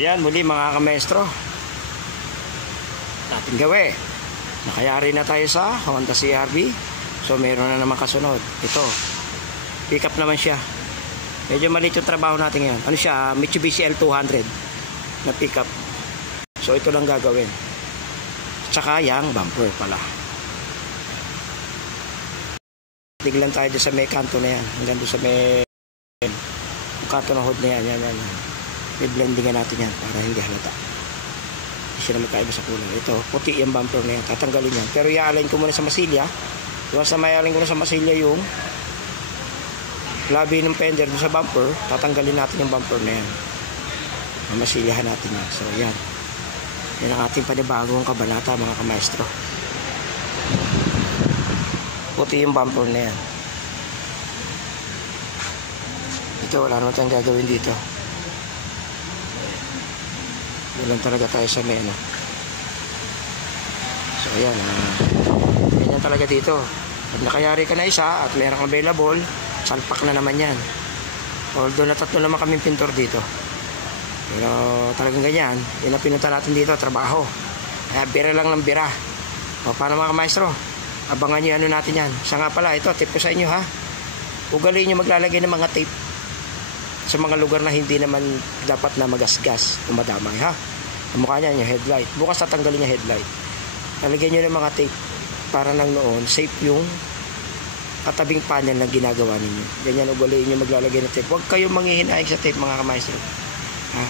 ayan, muli mga kamaestro, natin gawin. Nakayari na tayo sa Honda CR-V. So meron na naman kasunod. Ito, pick up naman siya. Medyo maliit yung trabaho natin ngayon. Ano siya, Mitsubishi L200 na pick up. So ito lang gagawin. Tsaka yung bumper pala. Tiglan tayo sa may kanto na yan. Hanggang doon sa may kanto ng hood na yan. Yan. I-blendingan natin yan para hindi halata. Hindi siya na magkaiba sa kulay. Ito, puti yung bumper na yan. Tatanggalin yan. Pero i-align ko muna sa masilya. Once na may align ko na sa masilya yung labi ng fender doon sa bumper, tatanggalin natin yung bumper na yan. Masilyahan natin yan. So, yan. Yan ang ating panibagong kabanata, mga kamaestro. Puti yung bumper na yan. Ito, wala naman tayong gagawin dito. Walang talaga tayo sa may ano. So ayan, ganyan talaga dito. Pag nakayari ka na isa at mayroong available, salpak na naman yan. Although na 3 naman kaming pintor dito, pero talagang ganyan. Yun ang pinunta natin dito, trabaho. Kaya bira lang ng bira. O paano mga kamaestro, abangan nyo ano natin yan. Sa nga pala, ito tip ko sa inyo ha, ugaliin nyo maglalagay ng mga tape sa mga lugar na hindi naman dapat na magasgas o madamay ha. Ang mukha niya yung headlight. Bukas tatanggalin yung headlight. Lalagyan nyo ng mga tape para nang noon safe yung katabing panel na ginagawa ninyo. Ganyan ugaliin nyo maglalagay ng tape. Huwag kayong manghihinaik sa tape mga kamaestro. Ha?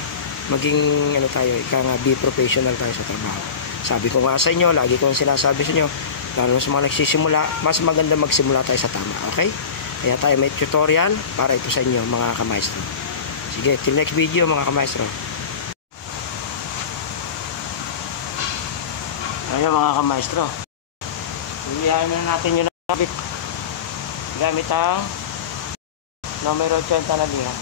Maging ano tayo, ika nga be professional tayo sa trabaho. Sabi ko nga sa inyo, lagi kong sinasabi sa inyo, lalo sa mga nagsisimula, mas maganda magsimula tayo sa tama. Okay? Kaya tayo may tutorial para ito sa inyo mga kamaestro. Sige, till next video mga kamaestro. Ayan mga kamaestro, ulihan na natin yung nakabit gamit ang numero 80 na liha.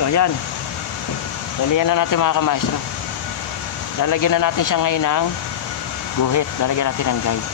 So ayan, dalihan na natin mga kamaestro. Lalagyan na natin siya ngayon ng guhit. Lalagyan natin ng guide.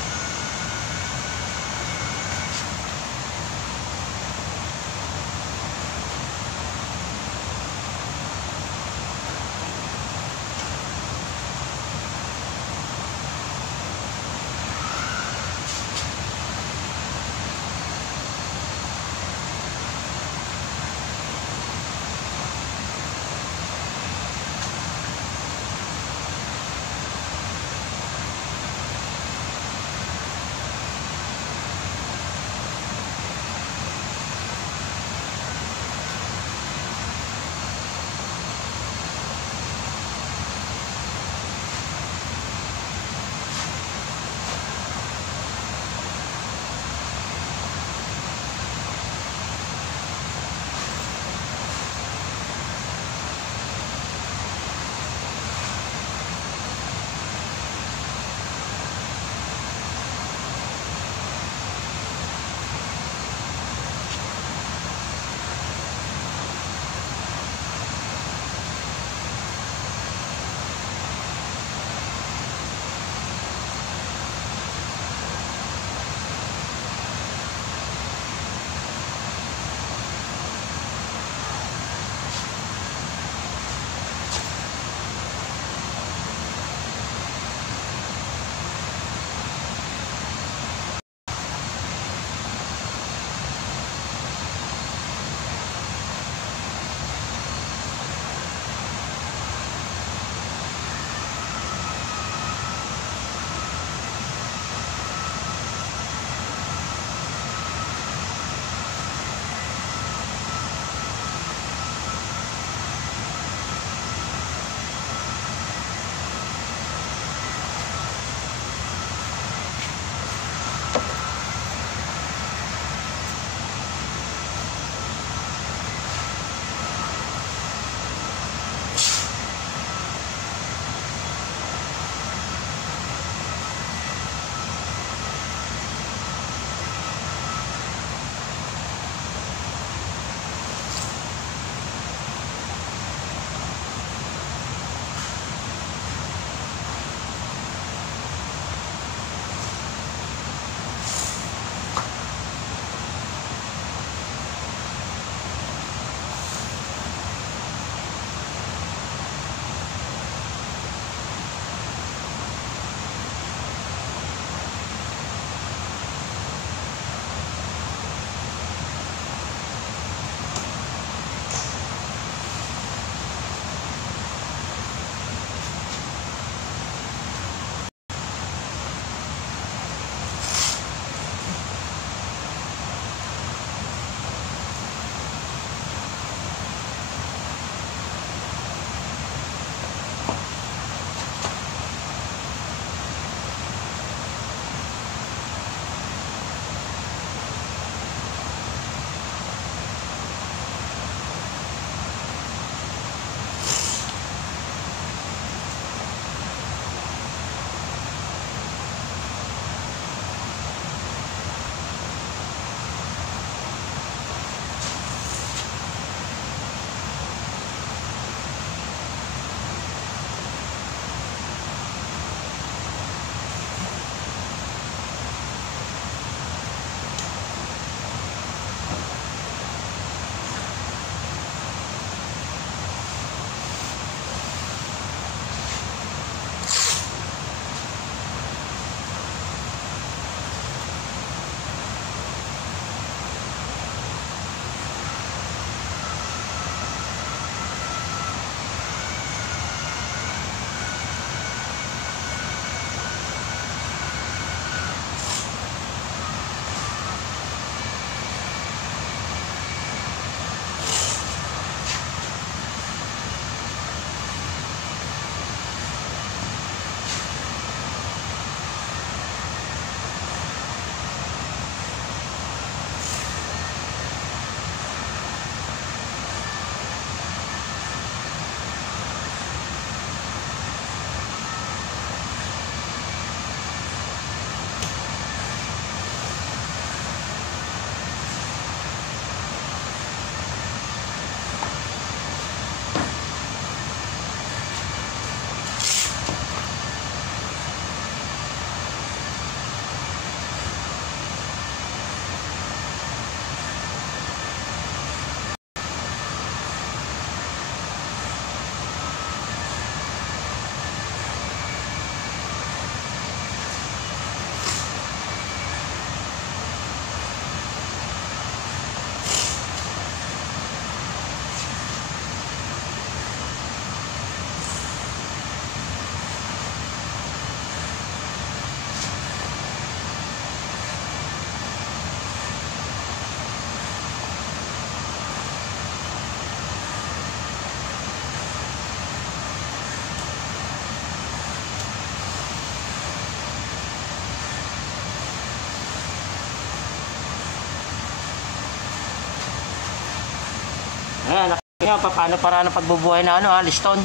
paano para ng pagbubuhay na ano ha, liston.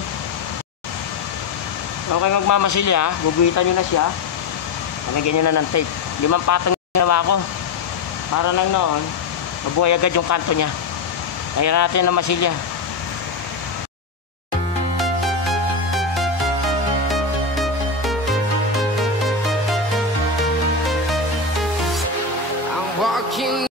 Okay, magmamasilya, guguhitan nyo na siya. Palagyan nyo na ng tape. 5 patong ginawa ko. Para nang noon, mabuhay agad yung kanto niya. Kaya natin na masilya. I'm walking